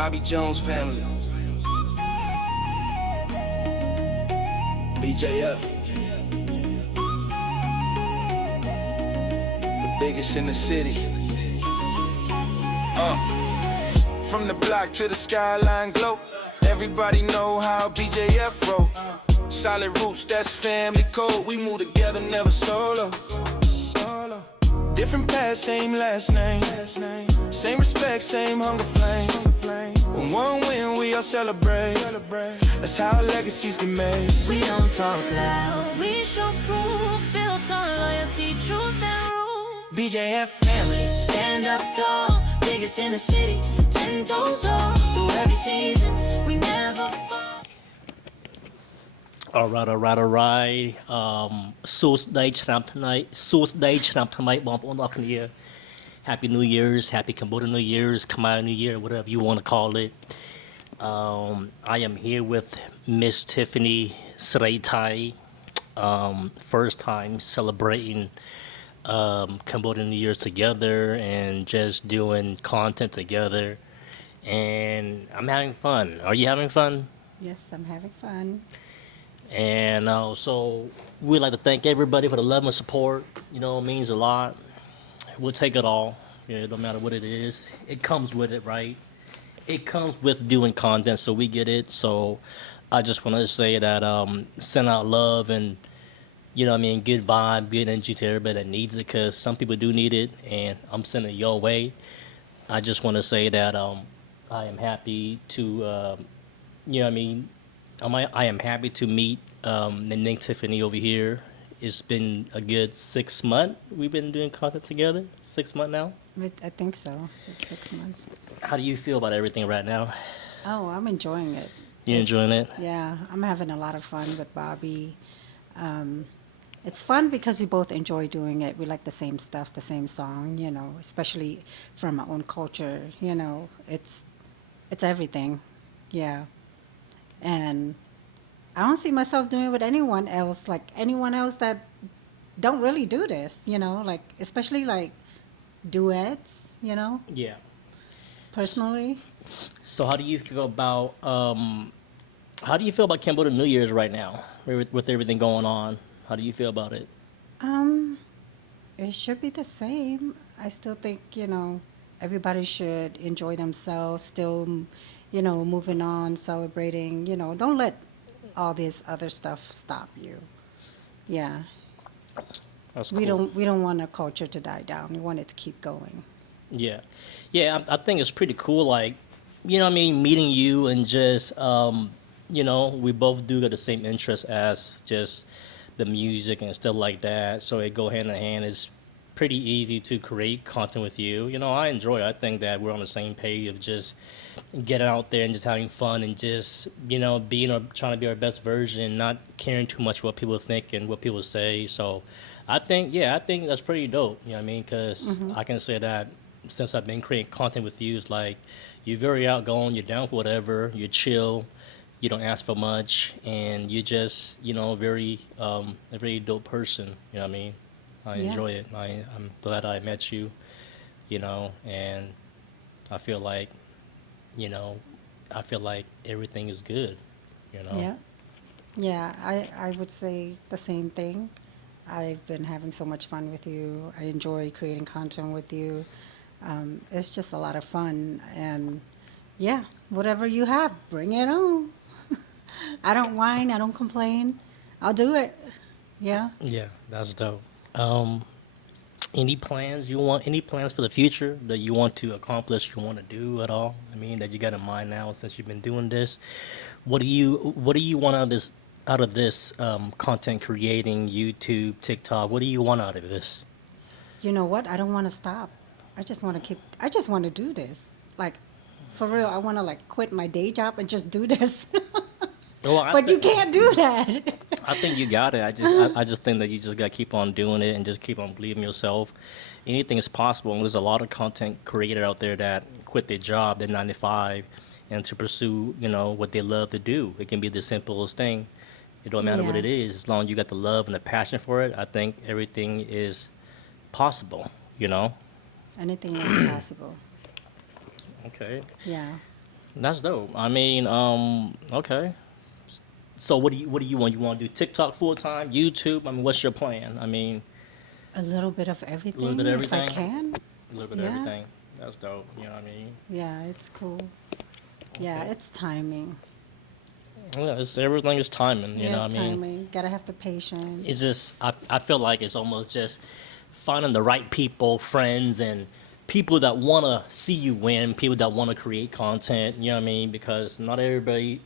Bobby Jones family. BJF. The biggest in the city. From the block to the skyline glow. Everybody know how BJF roll. Solid roots, that's family code. We move together, never solo. Different past, same last name. Same respect, same hunger flame. When one win, we all celebrate. That's how legacies get made. We don't talk loud, we show proof. Built on loyalty, truth and rule. BJF family, stand up tall. Biggest in the city, 10 toes off. Through every season, we never fall. All right. សួស្តីឆ្នាំថ្មីបងប្អូនអរគ្នា Happy New Year's, Happy Cambodian New Year's, Khmer New Year, whatever you want to call it. I am here with Miss Tiffany Sray Thai. First time celebrating Cambodian New Year's together and just doing content together. And I'm having fun. Are you having fun? Yes, I'm having fun. And so we'd like to thank everybody for the love and support. You know, it means a lot. We'll take it all. Yeah, no matter what it is. It comes with it, right? It comes with doing content, so we get it. So I just want to say that send out love and, you know what I mean, good vibe, good energy to everybody that needs it, because some people do need it, and I'm sending it your way. I just want to say that I am happy to, you know what I mean, I am happy to meet Ning Tiffany over here. It's been a good 6 months we've been doing content together. 6 months now? I think so. It's 6 months. How do you feel about everything right now? Oh, I'm enjoying it. You enjoying it? Yeah, I'm having a lot of fun with Bobby. It's fun because we both enjoy doing it. We like the same stuff, the same song, you know, especially from our own culture, you know. It's everything. Yeah. And I don't see myself doing it with anyone else that don't really do this, you know, like especially like duets, you know. Yeah. Personally. So how do you feel about Cambodian New Year's right now with everything going on? How do you feel about it? It should be the same. I still think, you know, everybody should enjoy themselves, still, you know, moving on, celebrating, you know, don't let all this other stuff stop you. Yeah. That's cool. We don't want our culture to die down. We want it to keep going. Yeah. I think it's pretty cool, like, you know what I mean, meeting you and just, you know, we both do got the same interest as just the music and stuff like that, so it go hand in hand. It's pretty easy to create content with you. You know, I enjoy it. I think that we're on the same page of just getting out there and just having fun and just, you know, trying to be our best version, not caring too much what people think and what people say. So I think that's pretty dope. You know what I mean? Because I can say that since I've been creating content with you, it's like you're very outgoing, you're down for whatever, you're chill, you don't ask for much, and you're just, you know, a very dope person. You know what I mean? I enjoy it. I'm glad I met you, you know, and I feel like, you know, everything is good, you know. Yeah, I would say the same thing. I've been having so much fun with you. I enjoy creating content with you. It's just a lot of fun, and yeah, whatever you have, bring it on. I don't whine, I don't complain. I'll do it. Yeah, that's dope. Any plans for the future that you want to accomplish, you want to do at all? I mean, that you got in mind now since you've been doing this. What do you want out of this content creating, YouTube, TikTok? What do you want out of this? you know what? I don't want to stop. I just want to do this. Like, for real, I want to like quit my day job and just do this. But you can't do that. I think you got it. I just think that you just got to keep on doing it and just keep on believing yourself. Anything is possible. And there's a lot of content creator out there that quit their job, their 9 to 5, and to pursue, you know, what they love to do. It can be the simplest thing. It don't matter what it is. As long as you got the love and the passion for it, I think everything is possible, you know? Anything is possible. Okay. Yeah. That's dope. I mean, okay. So what do you want? You want to do TikTok full time, YouTube? I mean, what's your plan? I mean, A little bit of a little bit everything, of if I everything. can. A little bit of Yeah. everything. That's dope. You know what I mean? Yeah, it's cool. Yeah, Okay. it's timing. Yeah, it's everything is timing. You Yeah, know it's what I mean? timing. Gotta have the patience. It's just I feel like it's almost just finding the right people, friends, and people that want to see you win, people that want to create content. You know what I mean? Because not everybody,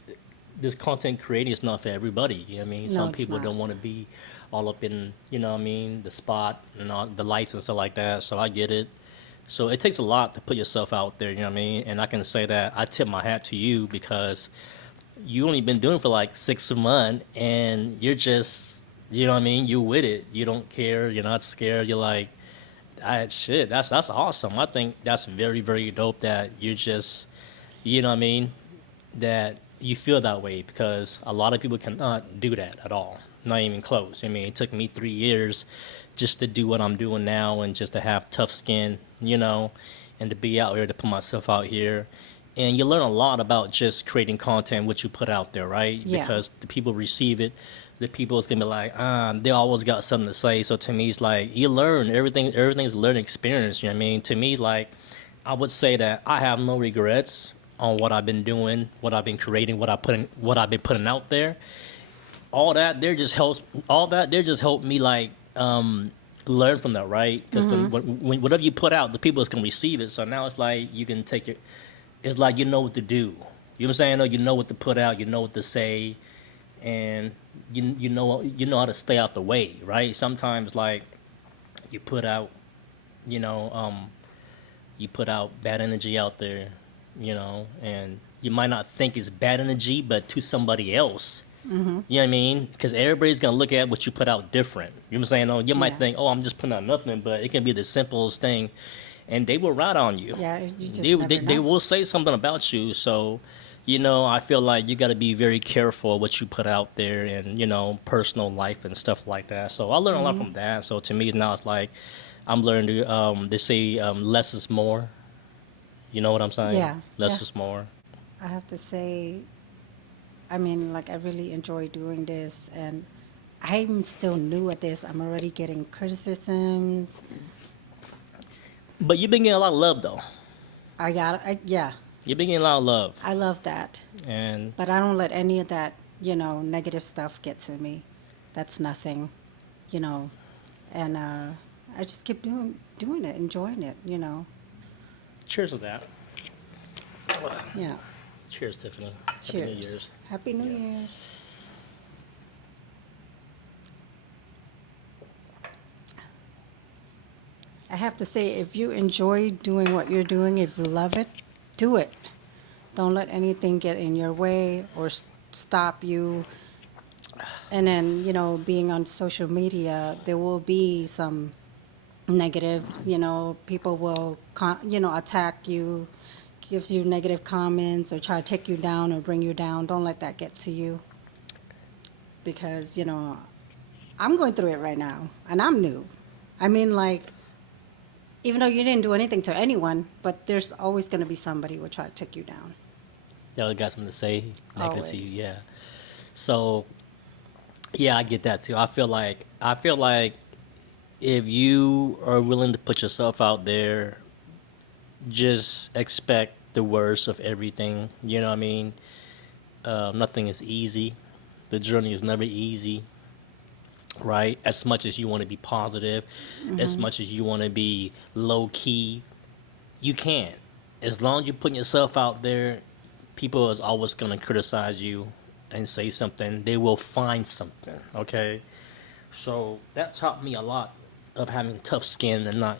this content creating is not for everybody. You know what I mean? No, Some it's people not. don't want to be all up in, you know what I mean, the spot and all the lights and stuff like that. So I get it. So it takes a lot to put yourself out there. You know what I mean? And I can say that I tip my hat to you because you only been doing it for like 6 months and you're just, you know what I mean, you with it, you don't care, you're not scared, you're like, shit, that's awesome. I think that's very, very dope that you're just, you know what I mean, that you feel that way because a lot of people cannot do that at all, not even close. I mean, it took me 3 years just to do what I'm doing now and just to have tough skin, you know, and to be out here to put myself out here. And you learn a lot about just creating content, what you put out there, right? Yeah. Because the people receive it, the people is gonna be like, they always got something to say. So to me, it's like you learn everything. Everything's a learning experience. You know what I mean? To me, like I would say that I have no regrets on what I've been doing, what I've been creating, what I've been putting out there. All that there just helps. All that there just helped me like learn from that, right? Because when whatever you put out, the people is gonna receive it. So now it's like you can take it. It's like you know what to do. You know what I'm saying? Or you know what to put out. You know what to say, and you know how to stay out the way, right? Sometimes like you put out, you know, you put out bad energy out there, you know, and you might not think it's bad energy, but to somebody else, you know what I mean? Because everybody's gonna look at what you put out different. You know what I'm saying? Oh, you might Yeah. think, oh, I'm just putting out nothing, but it can be the simplest thing, and they will rat on you. Yeah, you just They, never they know. will say something about you. So, you know, I feel like you got to be very careful what you put out there and, you know, personal life and stuff like that. So I learned a lot from that. So to me now it's like I'm learning to they say less is more. You know what I'm saying? Yeah, Less yeah. is more. I have to say, I mean, like, I really enjoy doing this, and I'm still new at this. I'm already getting criticisms. But you've been getting a lot of love though. Yeah, You've been getting a lot of love. I love that. And But I don't let any of that, negative stuff get to me. That's nothing, you know. And I just keep doing it, enjoying it. cheers to that. Yeah. Cheers, Tiffany. Happy New Cheers. Year's. Happy New Year. I have to say, if you enjoy doing what you're doing, if you love it, do it. Don't let anything get in your way or stop you. And then, being on social media, there will be some negatives. People will, attack you, gives you negative comments or try to take you down or bring you down. Don't let that get to you. Because, I'm going through it right now, and I'm new. I mean, like, even though you didn't do anything to anyone, but there's always going to be somebody who will try to take you down. Y'all got something to say negative to you, Always. yeah. So, yeah, I get that too. I feel like if you are willing to put yourself out there, just expect the worst of everything. You know what I mean? Nothing is easy. The journey is never easy, right? As much as you want to be positive, as much as you want to be low key, you can't. As long as you're putting yourself out there, people is always going to criticize you and say something. They will find something, okay? So that taught me a lot of having tough skin and not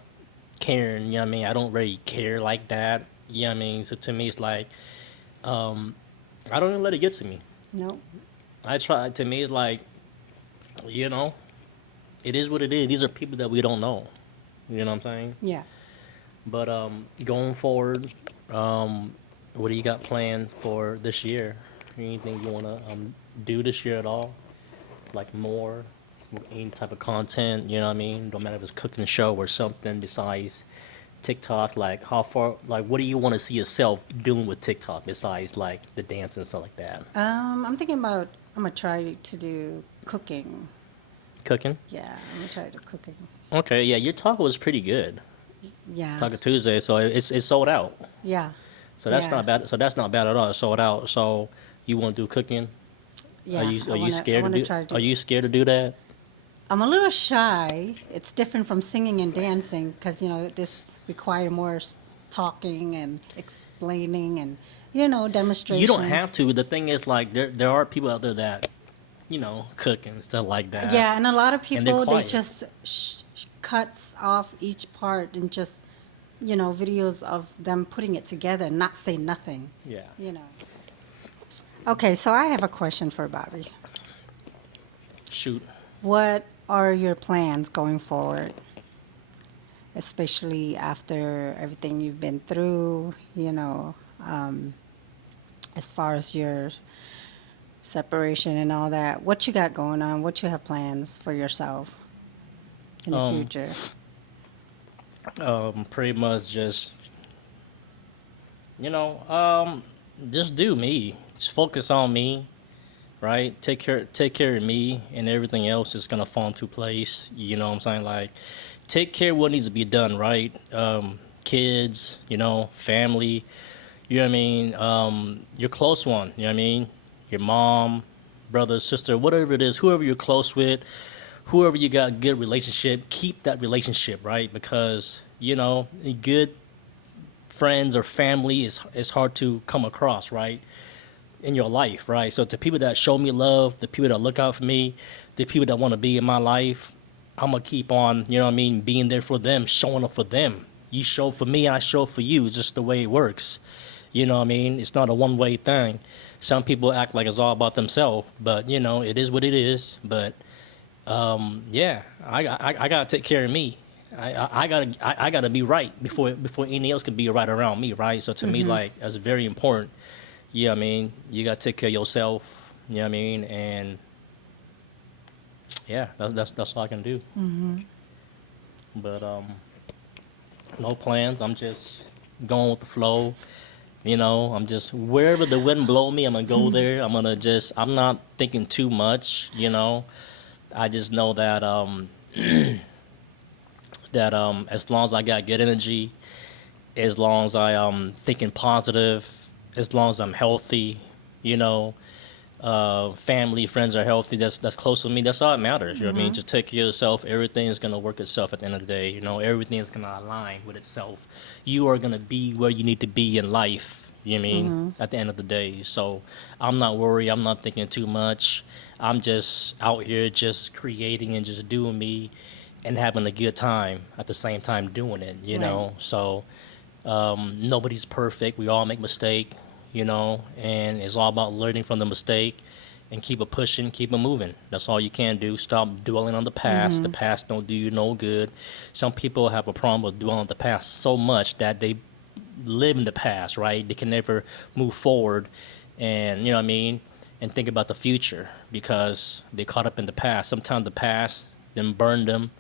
caring, you know what I mean? I don't really care like that, you know what I mean? So to me, it's like, I don't even let it get to me. Nope. I try, to me, it's like, it is what it is. These are people that we don't know, you know what I'm saying? Yeah. But going forward, what do you got planned for this year? Anything you want to do this year at all? Like more, any type of content, you know what I mean? Don't matter if it's cooking show or something besides TikTok? Like, how far? Like, what do you want to see yourself doing with TikTok besides like the dance and stuff like that? I'm thinking about. I'm gonna try to do cooking. Cooking. Yeah, I'm gonna try to do cooking. Okay, yeah, your taco was pretty good. Yeah. Taco Tuesday, so it's sold out. Yeah. So that's Yeah. not bad. So that's not bad at all. It's sold out. So you want to do cooking? Yeah. Are you scared to do? Try to do. Are you scared to do that? I'm a little shy. It's different from singing and dancing because this require more talking and explaining and demonstration. You don't have to. The thing is, like, there are people out there that, cook and stuff like that. Yeah, and a lot of And they're people they quiet. just cuts off each part and just videos of them putting it together and not say nothing. Yeah. Okay, so I have a question for Bobby. Shoot. What are your plans going forward? Especially after everything you've been through, as far as your separation and all that. What you got going on? What you have plans for yourself in the future? Pretty much just, just do me. Just focus on me, right? Take care of me, and everything else is gonna fall into place. You know what I'm saying? Like, take care of what needs to be done, right? Kids, family. You know what I mean? Your close one. You know what I mean? Your mom, brother, sister, whatever it is, whoever you're close with, whoever you got a good relationship, keep that relationship, right? Because good friends or family is hard to come across, right? In your life, right? So to people that show me love, the people that look out for me, the people that want to be in my life, I'm gonna keep on, being there for them, showing up for them. You show for me, I show for you. It's just the way it works. You know what I mean? It's not a one-way thing. Some people act like it's all about themselves, but it is what it is. But yeah, I gotta take care of me. I gotta be right before anything else can be right around me, right? So to me, like, that's very important. You know what I mean? You gotta take care of yourself. You know what I mean? And yeah, that's all I can do. But no plans. I'm just going with the flow. I'm just wherever the wind blow me, I'm gonna go there. I'm not thinking too much. I just know that as long as I got good energy, as long as I thinking positive, as long as I'm healthy, family, friends are healthy, that's close to me, that's all that matters. You know what I mean? Just take care of yourself. Everything is gonna work itself at the end of the day. Everything is gonna align with itself. You are gonna be where you need to be in life. You know what I mean? At the end of the day. So I'm not worried. I'm not thinking too much. I'm just out here just creating and just doing me and having a good time at the same time doing it, Right. So nobody's perfect. We all make mistakes, and it's all about learning from the mistake and keep it pushing, keep it moving. That's all you can do. Stop dwelling on the past. The past don't do you no good. Some people have a problem with dwelling on the past so much that they live in the past, right? They can never move forward and, you know what I mean, and think about the future because they caught up in the past. Sometimes the past then burn them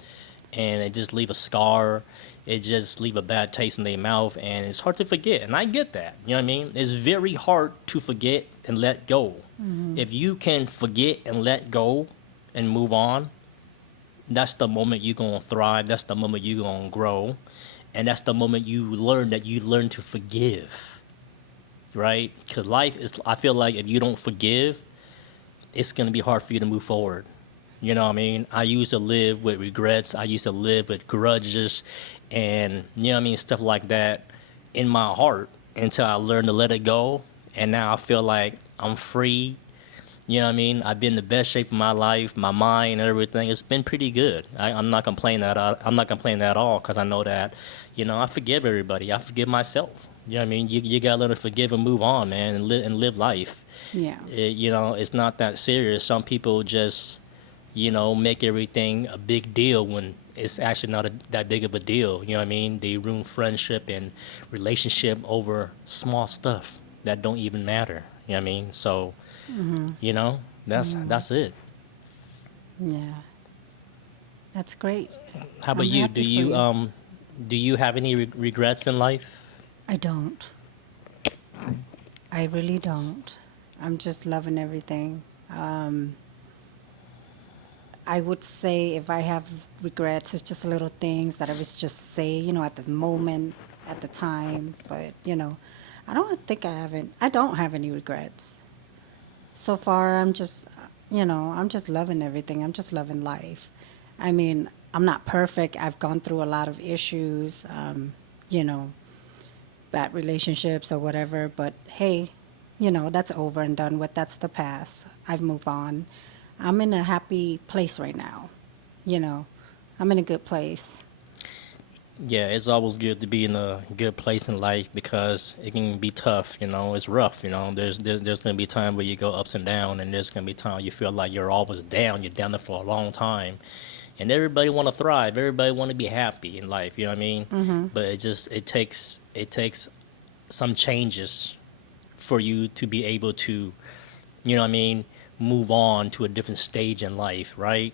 and it just leave a scar. It just leave a bad taste in their mouth, and it's hard to forget. And I get that. You know what I mean? It's very hard to forget and let go. If you can forget and let go and move on, that's the moment you're going to thrive. That's the moment you're going to grow. And that's the moment you learn to forgive, right? Because life is, I feel like if you don't forgive, it's going to be hard for you to move forward. You know what I mean? I used to live with regrets. I used to live with grudges and, stuff like that in my heart until I learned to let it go. And now I feel like I'm free. You know what I mean? I've been in the best shape of my life, my mind, and everything. It's been pretty good. I'm not complaining I'm not complaining at all because I know that, I forgive everybody. I forgive myself. You know what I mean? You gotta learn to forgive and move on, man, and live life. Yeah. It's not that serious. Some people just, make everything a big deal when it's actually not that big of a deal. You know what I mean? They ruin friendship and relationship over small stuff that don't even matter. You know what I mean? So, that's it. Yeah. That's great. How about I'm you? happy Do for you Do you have any regrets in life? I don't. I really don't. I'm just loving everything. I would say if I have regrets, it's just little things that I was just say, at the moment, at the time. But, I don't have any regrets. So far, I'm just loving everything. I'm just loving life. I mean, I'm not perfect. I've gone through a lot of issues, bad relationships or whatever. But hey, that's over and done with. That's the past. I've moved on. I'm in a happy place right now. I'm in a good place. Yeah, it's always good to be in a good place in life because it can be tough. It's rough. There's gonna be time where you go ups and down, and there's gonna be time you feel like you're always down. You're down there for a long time, and everybody want to thrive. Everybody want to be happy in life. You know what I mean? But it takes some changes for you to be able to, you know what I mean, move on to a different stage in life, right?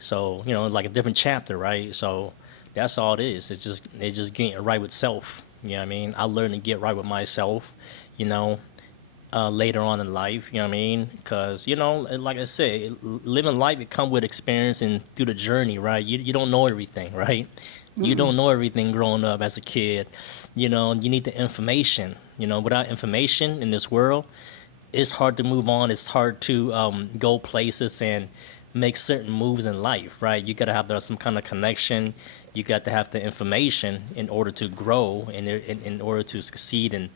So, like a different chapter, right? So that's all it is. It's just getting right with self. You know what I mean? I learned to get right with myself, later on in life, you know what I mean? Because, like I said, living life, it comes with experience and through the journey, right? You don't know everything, right? You don't know everything growing up as a kid. You need the information. Without information in this world, it's hard to move on. It's hard to go places and make certain moves in life, right? You got to have some kind of connection. You got to have the information in order to grow and in order to succeed and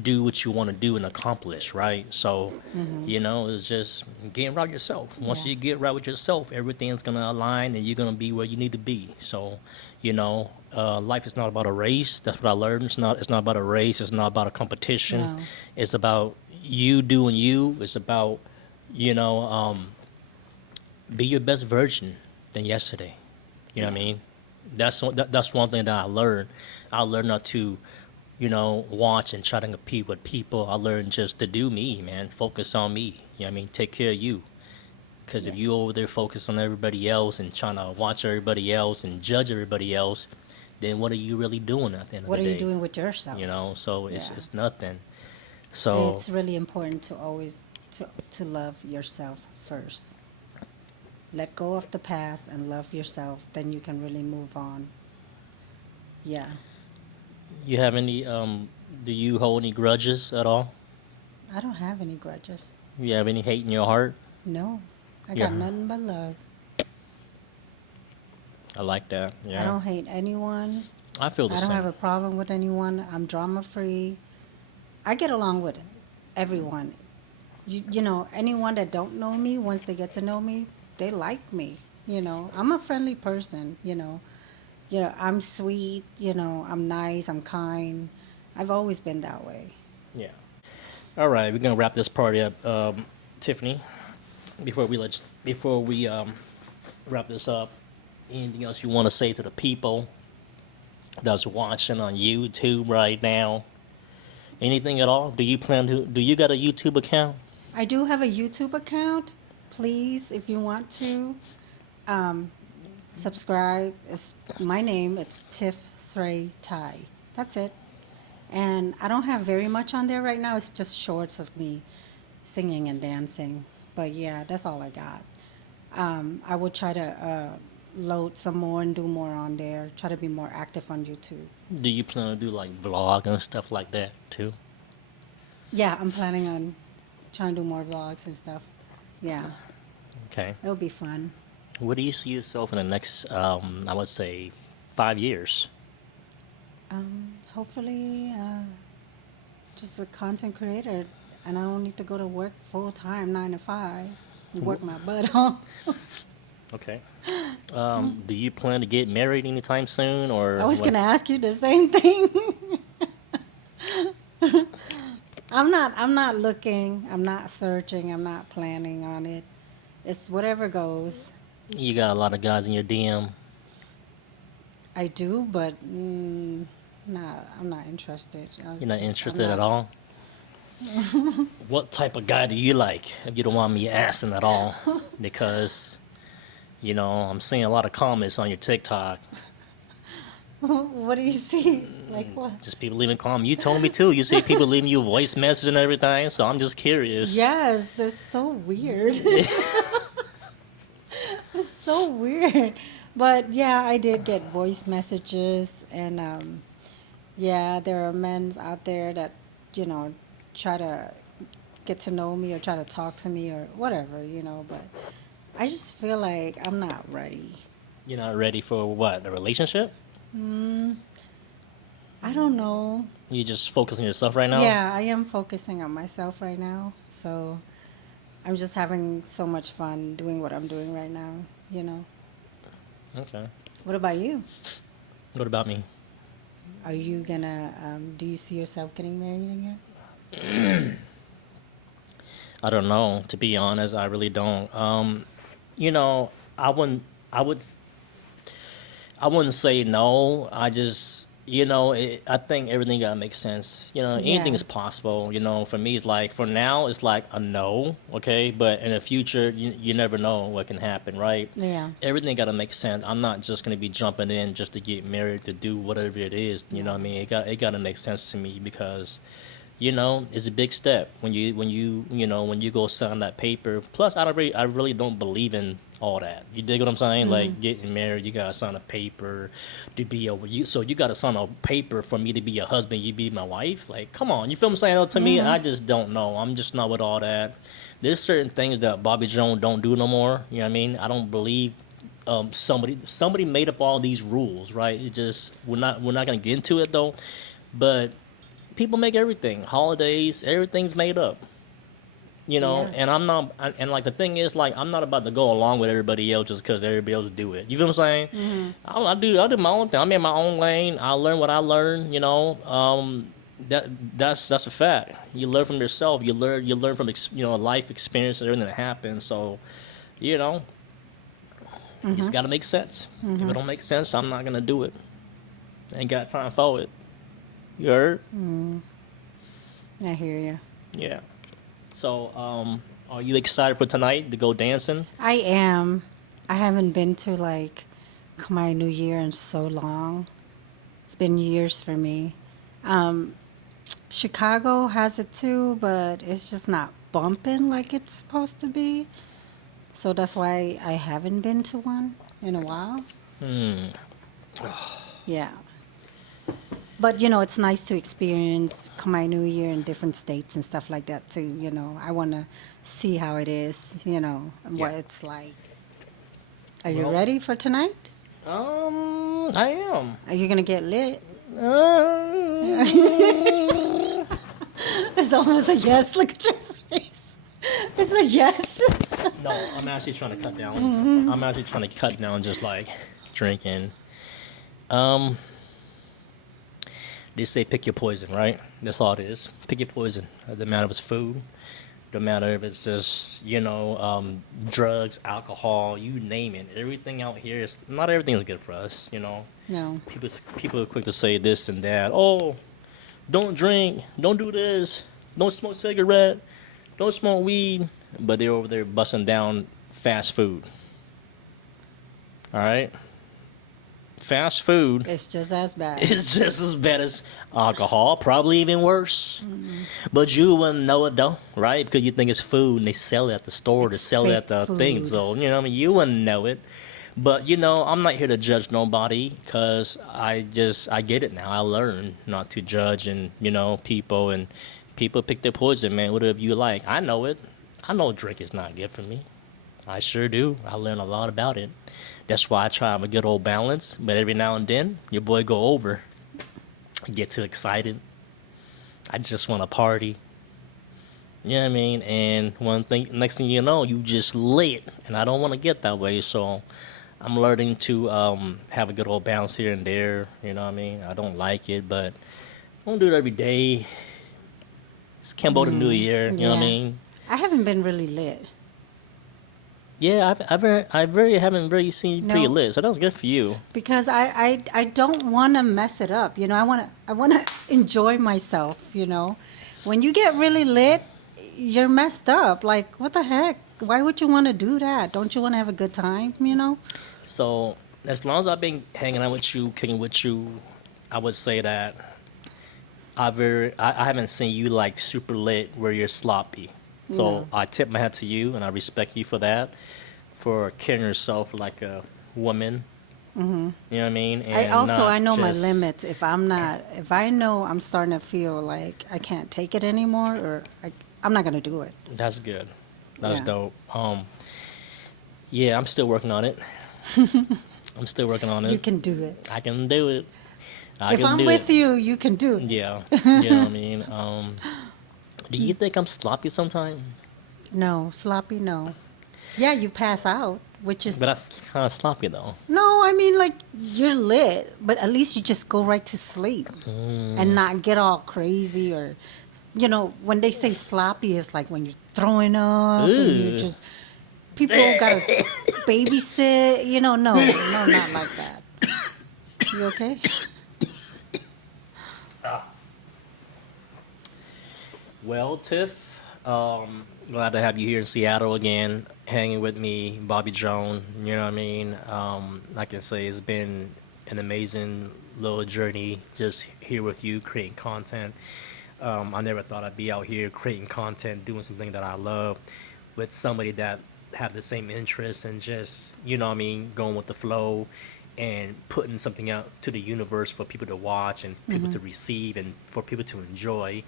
do what you want to do and accomplish, right? So, it's just getting right with yourself. Once you get right with yourself, everything's going to align and you're going to be where you need to be. So, life is not about a race. That's what I learned. It's not about a race. It's not about a competition. No. It's about you doing you. It's about, be your best version than yesterday. You know what I mean? That's one thing that I learned. I learned not to, watch and try to compete with people. I learned just to do me, man. Focus on me. You know what I mean? Take care of you. Because if you over there focus on everybody else and trying to watch everybody else and judge everybody else, then what are you really doing at the end of What the are day? you doing with yourself? So it's nothing. And So it's really important to always to love yourself first. Let go of the past and love yourself. Then you can really move on. Yeah. you have any do you hold any grudges at all? I don't have any grudges. You have any hate in your heart? No. I Yeah. got nothing but love. I like that. Yeah. I don't hate anyone. I feel the I don't same. have a problem with anyone. I'm drama free. I get along with everyone. Anyone that don't know me, once they get to know me, they like me. I'm a friendly person. I'm sweet. I'm nice. I'm kind. I've always been that way. Yeah. All right, we're gonna wrap this party up, Tiffany. Before we wrap this up, anything else you want to say to the people that's watching on YouTube right now? Anything at all? Do you got a YouTube account? I do have a YouTube account. Please, if you want to, subscribe. It's my name. It's Tiff Sray Tai. That's it. And I don't have very much on there right now. It's just shorts of me singing and dancing. But yeah, that's all I got. I will try to load some more and do more on there. Try to be more active on YouTube. Do you plan to do like vlog and stuff like that too? Yeah, I'm planning on trying to do more vlogs and stuff. Yeah, Okay. it'll be fun. Where do you see yourself in the next, I would say, 5 years? Hopefully, just a content creator, and I don't need to go to work full time, 9 to 5, and work my butt off. Okay. Do you plan to get married anytime soon, or I was what? gonna ask you the same thing. I'm not looking. I'm not searching. I'm not planning on it. It's whatever goes. You got a lot of guys in your DM. I do, but nah, I'm not interested. You're not interested at all? What type of guy do you like? If you don't want me asking at all. Because, I'm seeing a lot of comments on your TikTok. What do you see? Like what? Just people leaving comment. You told me too. You say people leaving you voice message and everything. So I'm just curious. Yes, they're so weird. It's so weird. But yeah, I did get voice messages, and yeah, there are men out there that, you know, try to get to know me or try to talk to me or whatever, you know, but I just feel like I'm not ready. You're not ready for what? A relationship? I don't know. You just focus on yourself right now? Yeah, I am focusing on myself right now. So I'm just having so much fun doing what I'm doing right now, you know. Okay. What about you? What about me? Are you gonna, do you see yourself getting married again? I don't know. To be honest, I really don't. You know, I would, I wouldn't say no. I just, you know, I think everything gotta make sense. You know, anything Yeah. is possible. You know, for me, it's like for now, it's like a no, okay. But in the future, you never know what can happen, right? Yeah. Everything gotta make sense. I'm not just gonna be jumping in just to get married to do whatever it is. You know what I mean? It gotta make sense to me because, you know, it's a big step when you go sign that paper. Plus, I really don't believe in all that. You dig what I'm saying? Like getting married, you gotta sign a paper to be so you gotta sign a paper for me to be your husband. You be my wife. Like, come on, you feel what I'm saying? To me, I just don't know. I'm just not with all that. There's certain things that Bobby Jones don't do no more. You know what I mean? I don't believe. Somebody made up all these rules, right? It just we're not gonna get into it though, but people make everything holidays, everything's made up, you know. Yeah. And I'm not, and like the thing is, like I'm not about to go along with everybody else just because everybody else do it. You feel what I'm saying? I do my own thing. I'm in my own lane. I learn what I learn. You know, that's a fact. You learn from yourself. You learn from life experience and everything that happens. So, you know, it's got to make sense. If it don't make sense, I'm not gonna do it. Ain't got time for it. You heard? I hear you. Yeah. So, are you excited for tonight to go dancing? I am. I haven't been to like Khmer New Year in so long. It's been years for me. Chicago has it too, but it's just not bumping like it's supposed to be. So that's why I haven't been to one in a while. Yeah. But, you know, it's nice to experience Khmer New Year in different states and stuff like that, too. You know, I want to see how it is, you know, and what Yeah. it's like. Are you Well- ready for tonight? I am. Are you going to get lit? It's almost a yes. Look at your face. It's a yes. No, I'm actually trying to cut down. I'm actually trying to cut down just like drinking. They say pick your poison, right? That's all it is. Pick your poison. It doesn't matter if it's food. Doesn't matter if it's just, drugs, alcohol, you name it. Everything out here is not everything is good for us, you know. No. People are quick to say this and that. Oh, don't drink, don't do this, don't smoke cigarette, don't smoke weed. But they're over there busting down fast food. All right? Fast food It's just as bad. is just as bad as alcohol, probably even worse. But you wouldn't know it though, right? Because you think it's food and they sell it at the store, they It's sell it at the fake thing. food. So, you know what I mean? You wouldn't know it. But, I'm not here to judge nobody because I get it now. I learn not to judge and, people and people pick their poison, man, whatever you like. I know it. I know drink is not good for me. I sure do. I learn a lot about it. That's why I try to have a good old balance. But every now and then, your boy go over. I get too excited. I just want to party. You know what I mean? And next thing you know, you just lit. And I don't want to get that way. So I'm learning to have a good old balance here and there. You know what I mean? I don't like it, but I don't do it every day. It's Cambodian New Year. You know what I yeah. mean? I haven't been really lit. Yeah, I really haven't really seen you pretty No. lit, so that was good for you. Because I don't want to mess it up. You know, I want to enjoy myself, you know. When you get really lit, you're messed up. Like, what the heck? Why would you want to do that? Don't you want to have a good time, you know? So as long as I've been hanging out with you, kicking with you, I would say that I haven't seen you like super lit where you're sloppy. So No. I tip my hat to you, and I respect you for that, for carrying yourself like a woman. You know what I mean? I And also not I know my just- limits. If I know I'm starting to feel like I can't take it anymore, or I'm not gonna do it. That's good. That's Yeah. dope. Yeah, I'm still working on it. I'm still working on it. You can do it. I can do it. I If can I'm do with it. you, you can do it. Yeah, you know what I mean. Do you think I'm sloppy sometimes? No, sloppy, no. Yeah, you pass out, which is But that's kind of sloppy though. no. I mean, like you're lit, but at least you just go right to sleep and not get all crazy or, when they say sloppy, it's like when you're throwing up and you're Ew. just people gotta babysit. No, not like that. You okay? Well, Tiff, glad to have you here in Seattle again, hanging with me, Bobby Joan. You know what I mean? Like I say, it's been an amazing little journey just here with you, creating content. I never thought I'd be out here creating content, doing something that I love with somebody that have the same interests and just, you know what I mean, going with the flow and putting something out to the universe for people to watch and people to receive and for people to enjoy.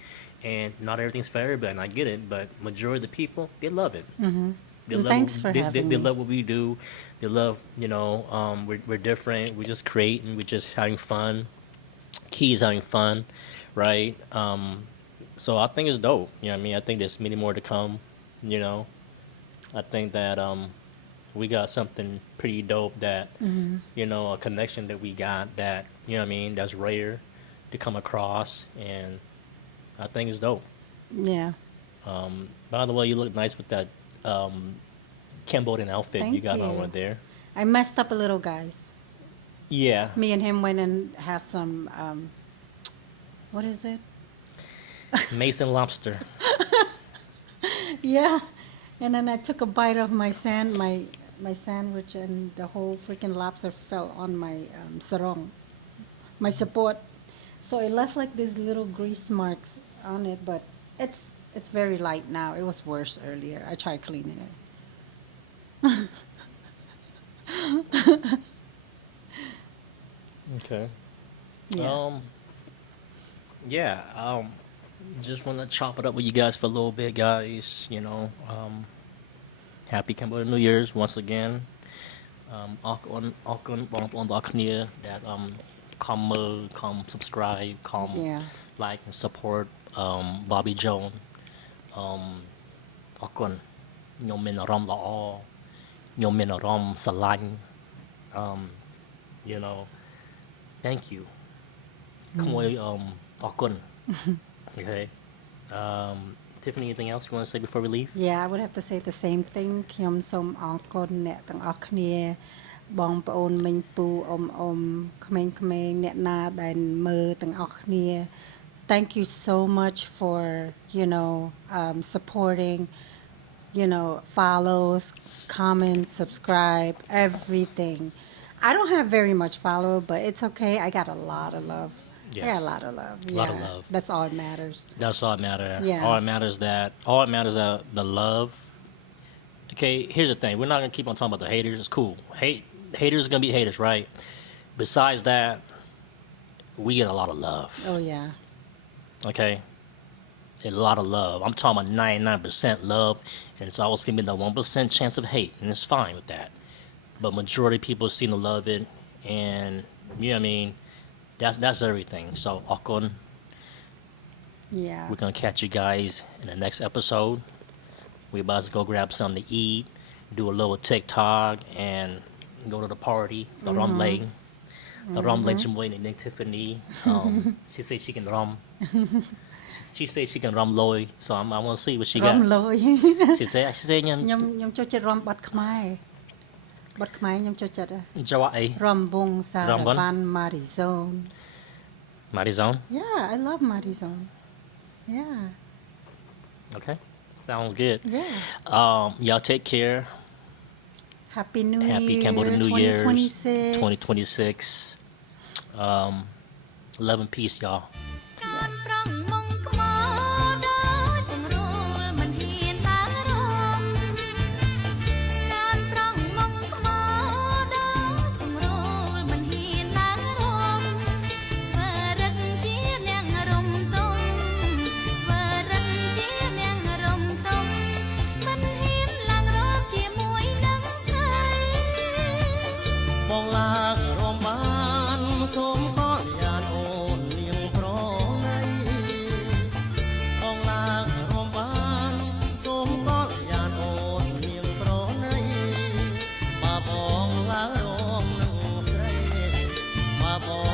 And not everything's for everybody, and I get it, but majority of the people, they love it. They And love thanks what, for having they me. love what we do. They love, we're different. We just create and we're just having fun. Key is having fun, right? So I think it's dope. You know what I mean? I think there's many more to come. I think that we got something pretty dope that, a connection that we got that, you know what I mean, that's rare to come across, and I think it's dope. Yeah. By the way, you look nice with that Cambodian outfit you Thank got on you. right there. I messed up a little, guys. Yeah. Me and him went and have some. What is it? Mason lobster. Yeah, and then I took a bite of my sandwich, and the whole freaking lobster fell on my sarong, my support. So it left like these little grease marks on it, but it's very light now. It was worse earlier. I tried cleaning it. Okay. Yeah. Yeah. Just want to chop it up with you guys for a little bit, guys. Happy Cambodian New Year's once again. អរគុណបងប្អូនទាំងអស់គ្នាដែលខំមើលខំ subscribe ខំ Yeah. like and support Bobby Joan អរគុណខ្ញុំមានអារម្មណ៍ល្អខ្ញុំមានអារម្មណ៍ស្រឡាញ់ you know thank you ក្មួយអរគុណ okay Tiffany, anything else you want to say before we leave? Yeah, I would have to say the same thing. ខ្ញុំសូមអរគុណអ្នកទាំងអស់គ្នាបងប្អូនមិញពូអ៊ំក្មេងៗអ្នកណាដែលមើលទាំងអស់គ្នា Thank you so much for, supporting, follows, comments, subscribe, everything. I don't have very much follow, but it's okay. I got a lot of love. I got a Yes. lot of love. A lot of love. That's all that matters. That's all that matters. Yeah. All it matters that the love. Okay, here's the thing. We're not gonna keep on talking about the haters. It's cool. Haters are gonna be haters, right? Besides that, we get a lot of love. Oh yeah. Okay? A lot of love. I'm talking about 99% love, and it's always gonna be the 1% chance of hate, and it's fine with that. But majority of people seem to love it, and you know what I mean? That's everything. So, Akon, Yeah. we're gonna catch you guys in the next episode. We're about to go grab something to eat, do a little TikTok, and go to the party, the rum lane. The rum laneជាមួយនឹង Tiffany. She said she can rum. She said she can rum loy, so I want to see what she រំ got. លយ She said ខ្ញុំចូលចិត្តរំបត់ខ្មែរបត់ខ្មែរខ្ញុំចូលចិត្ត ចៅអី រំវងសារ រំវង វ៉ាន់ Marizone Marizone. Yeah, I love Marizone. Yeah. Okay. Sounds good. Yeah. Y'all take care. Happy New Happy Year, Cambodian New Year 2026. 2026. Love and peace, y'all. ការប្រងមងខ្មោដោយពង្រួលមិនហ៊ានឡើងរំការប្រងមងខ្មោដោយពង្រួលមិនហ៊ានឡើងរំធ្វើរឹកជាអ្នករំទុំធ្វើរឹកជាអ្នករំទុំមិនហ៊ានឡើងរំជាមួយនឹងស្រី បងឡើងរំបានសូមកលយានអូននាងប្រណីបងឡើងរំបានសូមកលយានអូននាងប្រណីបើបងឡើងរំនឹងស្រីបើបង